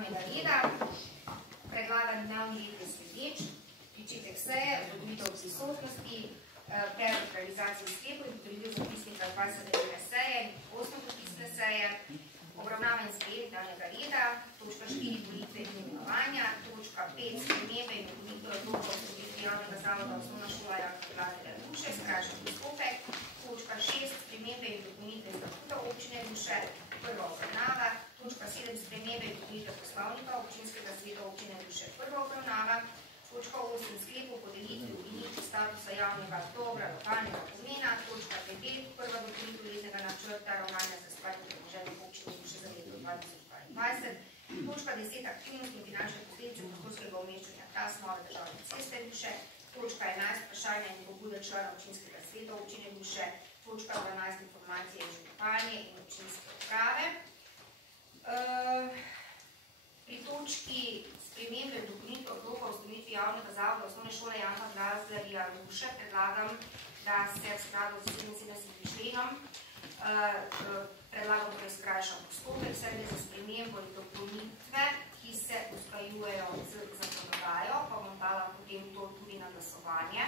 reda. Predlagan dnevni red je sledeč, pričetek seje, ugotovitev prisotnosti, predlog realizacije sklepov in potrditev zapisnika 20. seje in 8. dopisne seje, obravnava in sprejem dnevnega reda, točka 4 volitve in imenovanja, točka 5 spremembe in ugotovitev odločov o ustavitvi javnega zavoda Osnovna šola Janka Blatnega Ruše, skrajšan postopek, točka 6 spremembe in dopolnitve statuta občine Ruše, prva obravnava, točka 7 spremembe in dopolnitve poslovnika občinskega sveta občine Ruše, prva obravnava, točka 8 sklep o podelitvi ukinitvi statusa javnega dobra lokalnega pomena, točka 9 prva dopolnitev letnega načrta ravnanja za stvarni premoženje občine Ruše za leto 2022, točka 10 aktivnosti in finančne posledice prostorskega umeščanja tras nove državne ceste Ruše, točka 11 vprašanja in pobude člana občinskega sveta občine Ruše, točka 12 informacije in županje in občinske uprave. Pri točki spremembe in dopolnitve odloka o ustanovitvi javnega zavoda Osnovne šole Janka Blatnega Ruše predlagam, da se v skladu z 77. členom predlagam torej skrajšan postopek, vse gre za spremembo in dopolnitve, ki se usklajujejo z zakonodajo, pa bom dala potem to tudi na glasovanje.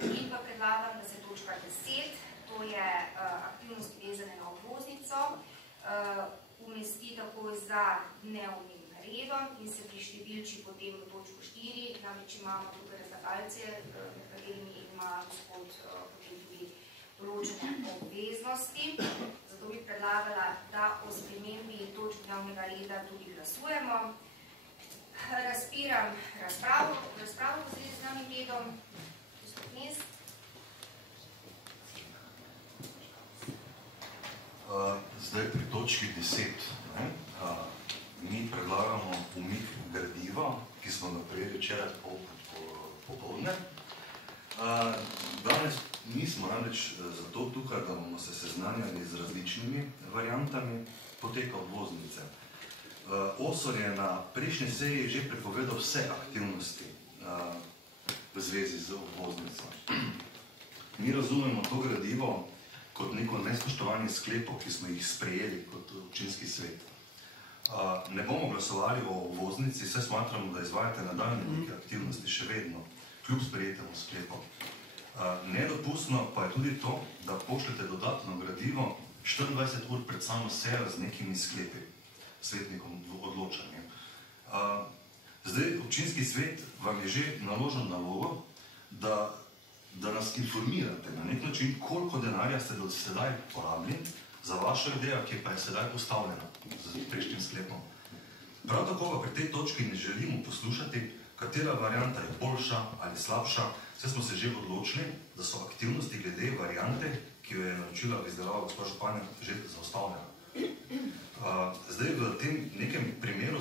In pa predlagam, da se točka 10, to je aktivnosti vezane na obvoznico, umesti takoj za dnevnim redom in se prištevilči potem v točko 4, namreč imamo tukaj razlagalce, med katerimi ima gospod potem tudi določene obveznosti. Zato bi predlagala, da o spremembi točk dnevnega reda tudi glasujemo. Razpiram razpravo v zvezi z dnevnim redom. Gospod Knez. Zdaj pri točki 10. Mi predlagamo umik gradiva, ki smo ga prejeli včeraj popoldne. Danes nismo namreč zato tukaj, da bomo se seznanjali z različnimi variantami poteka obvoznice. OSOR je na prejšnji seji že prepovedal vse aktivnosti v zvezi z obvoznico. Mi razumemo to gradivo kot neko nespoštovanje sklepov, ki smo jih sprejeli kot občinski svet. Ne bomo glasovali o obvoznici, saj smatramo, da izvajate nadaljne neke aktivnosti še vedno, kljub sprejetemu sklepu. Nedopustno pa je tudi to, da pošljete dodatno gradivo 24 ur pred samo sejo z nekimi sklepi, svetnikom v odločanju. Zdaj, občinski svet vam je že naložil nalogo, da nas informirate na nek način, koliko denarja ste do sedaj porabili za vašo idejo, ki pa je sedaj postavljena z prejšnjim sklepom. Prav tako pa pri tej točki ne želimo poslušati, katera varianta je boljša ali slabša, saj smo se že odločili, da so aktivnosti glede variante, ki jo je naročila izdelava gospa županja, že zaustavljena. Zdaj v tem nekem primeru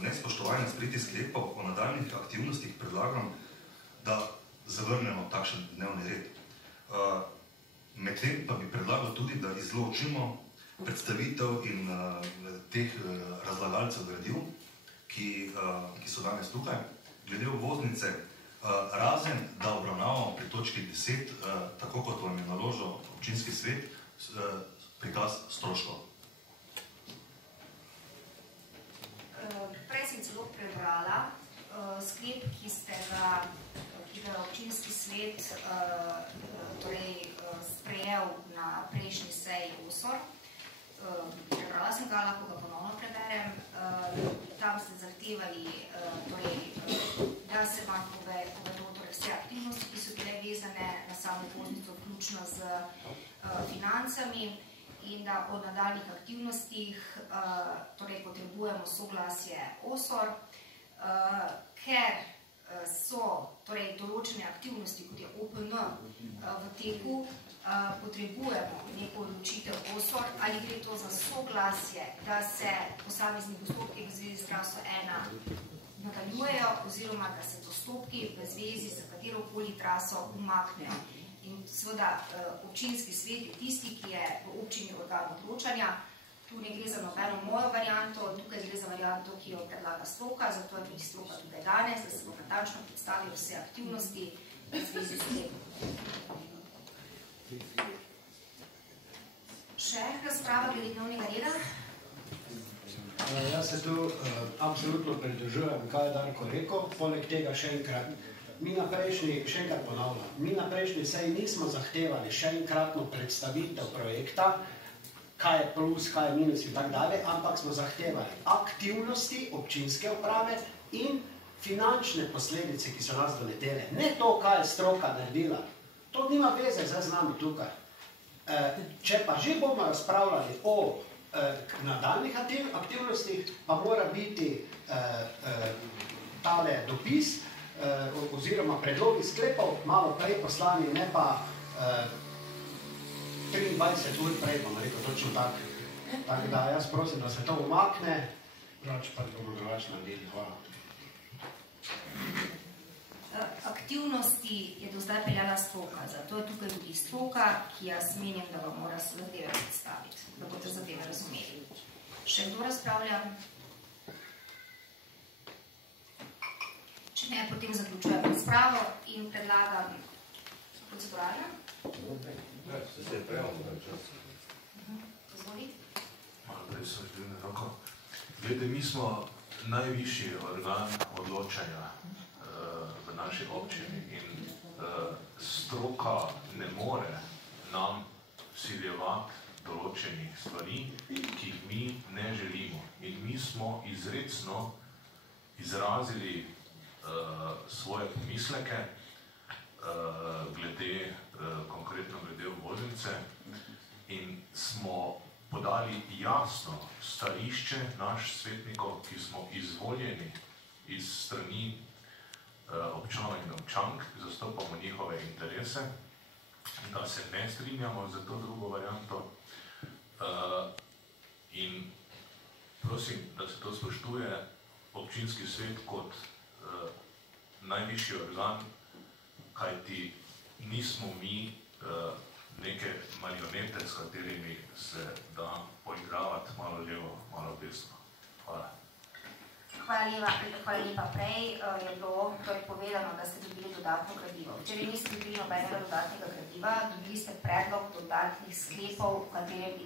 nespoštovanja sprejetih sklepov o nadaljnih aktivnostih predlagam, da zavrnemo takšen dnevni red. Medtem pa bi predlagal tudi, da izločimo predstavitev in teh razlagalcev gradiv, ki so danes tukaj, glede obvoznice, razen da obravnavamo pri točki 10, tako kot vam je naložil občinski svet, prikaz stroškov. Prej sem celo prebrala sklep, ki ga občinski svet sprejel na prejšnji seji OSOR. Prebrala sem ga, lahko ga ponovno preberem. Tam ste zahtevali, da se vam povedo vse aktivnosti, ki so bile vezane na samo obvoznico, vključno z financami, in da o nadaljnih aktivnostih potrebujemo soglasje OSOR, ker so določene aktivnosti, kot je OPN v teku, potrebujemo neko odločitev OSOR, ali gre to za soglasje, da se posamezni postopki v zvezi s traso 1 nadaljujejo, oziroma da se postopki v zvezi s katerokoli traso umaknejo. In seveda občinski svet je tisti, ki je v občini organ odločanja. Tu ne gre za nobeno mojo varianto, tukaj gre za varianto, ki jo predlaga stroka, zato je tudi stroka tukaj danes, da se bo natančno predstavili vse aktivnosti v zvezi s tem. Še razprava glede dnevnega reda? Jaz se tu absolutno pridružujem, kaj je Darko rekel, poleg tega še enkrat. Še enkrat ponavljam, mi na prejšnji seji nismo zahtevali še enkratno predstavitev projekta, kaj je plus, kaj je minus in tako dalje, ampak smo zahtevali aktivnosti občinske uprave in finančne posledice, ki so nas doletele. Ne to, kaj je stroka naredila. To nima veze zdaj z nami tukaj. Če pa že bomo razpravljali o nadaljnih aktivnostih, pa mora biti tale dopis oziroma predlogi sklepov malo prej poslani, ne pa 23 ur prej, bomo rekel točno tako. Tako da jaz prosim, da se to umakne, drugače pa bomo drugače naredili. Hvala. Aktivnosti je do zdaj peljala stroka, zato je tukaj tudi stroka, ki jaz menim, da vam mora zadeve predstaviti, da boste zadeve razumeli. Še kdo razpravlja? Če ne, potem zaključujem razpravo in predlagam proceduralno. Se je prejavljeno čas. Zvoli. Malo prej so življene roko. Glede, mi smo najvišji organ odločanja v naši občini in stroka ne more nam vsiljevati določenih stvari, ki jih mi ne želimo. In mi smo izrecno izrazili svoje pomisleke konkretno glede obvoznice in smo podali jasno stališče naš svetnikov, ki smo izvoljeni iz strani občanov in občank, zastopamo njihove interese, da se ne strinjamo za to drugo varianto in prosim, da se to spoštuje občinski svet kot najvišji organ, kajti nismo mi neke marionete, s katerimi se da poigravati malo levo, malo desno. Hvala. Hvala lepa. Prej je bilo povedano, da ste dobili dodatno gradivo. Včeraj niste dobili nobenega dodatnega gradiva, dobili ste predlog dodatnih sklepov, o katerih bi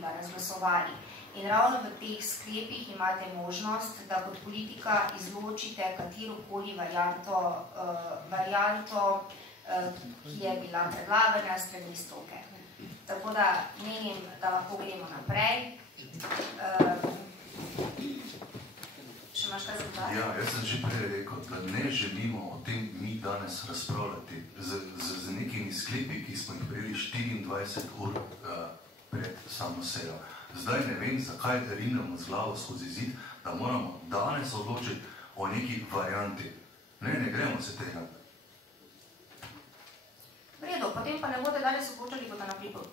danes glasovali. In ravno v teh sklepih imate možnost, da kot politika izločite katerokoli varianto, ki je bila predlagana s strani stroke. Tako da menim, da lahko gremo naprej. Še imaš kaj zagotoviti? Ja, jaz sem že prej rekel, da ne želimo o tem mi danes razpravljati z nekimi sklepi, ki smo jih prejeli 24 ur pred samo sejo. Zdaj ne vem, zakaj rinemo z glavo skozi zid, da moramo danes odločiti o neki varianti. Ne gremo se tega. V redu, potem pa ne boste danes odločali,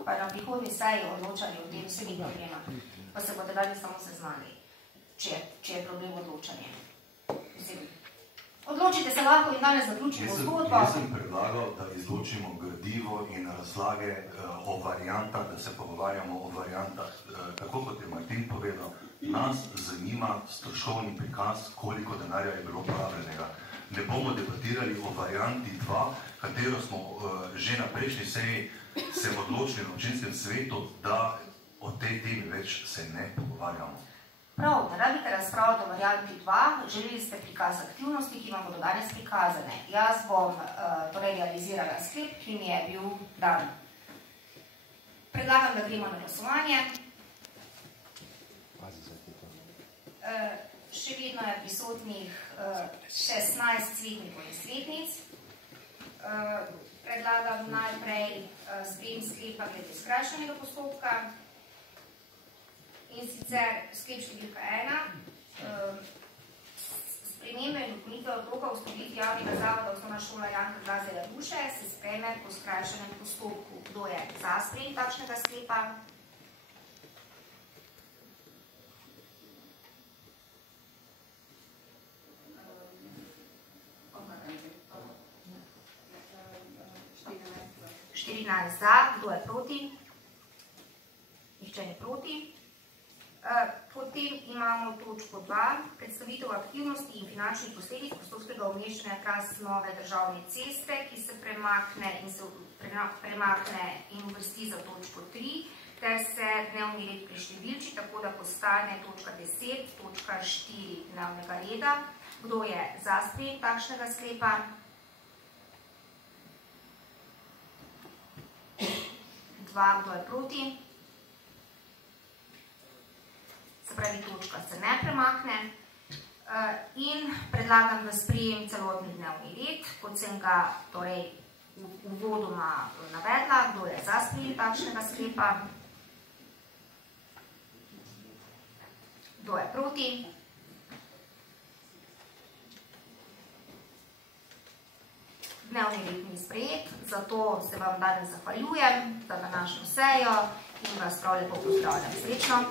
pa na prihodnji seji odločali o tem vsemi problema. Pa se boste danes samo seznali, če je problem odločanje. Odločite se lahko in danes zaključimo zgodbo. Jaz sem predlagal, da izločimo gradivo in razlage o variantah, da se pogovarjamo o variantah. Tako kot je Martin povedal, nas zanima stroškovni prikaz, koliko denarja je bilo porabljenega. Ne bomo debatirali o varianti 2, katero smo že na prejšnji seji se odločili na občinskem svetu, da o tej temi več se ne pogovarjamo. Prav, da rabite razpravljati o varianti 2, želeli ste prikaz aktivnosti, ki vam bodo danes prikazane. Jaz bom realizirala sklep, ki mi je bil dan. Predlagam, da gremo na glasovanje. Še vedno je prisotnih 16 svetnikov in svetnic. Predlagam najprej sprejem sklepa glede skrajšanega postopka. In sicer sklep številka 1, spremembe in dopolnitve odloka o ustanovitvi javnega zavoda Osnovna šola Janka Glazarja Ruše se sprejme po skrajšanem postopku. Kdo je za sprejem takšnega sklepa? Za, kdo je proti? Nihče ni proti. Potem imamo točko 2, predstavitev aktivnosti in finančnih posledic prostorskega umeščanja tras nove državne ceste, ki se premakne in uvrsti za točko 3. ter se dnevni red preštevilči, tako da postane točka 10, točka 4 dnevnega reda. Kdo je za sprejem takšnega sklepa? Dva, kdo je proti? Se pravi, točka se ne premakne. In predlagam, da sprejem celotni dnevni red, kot sem ga torej uvodoma navedla. Kdo je za sprejem takšnega sklepa? Kdo je proti? Dnevni red ni sprejet, zato se vam danes zahvaljujem za današnjo sejo in vas prav lepo pozdravljam. Srečno!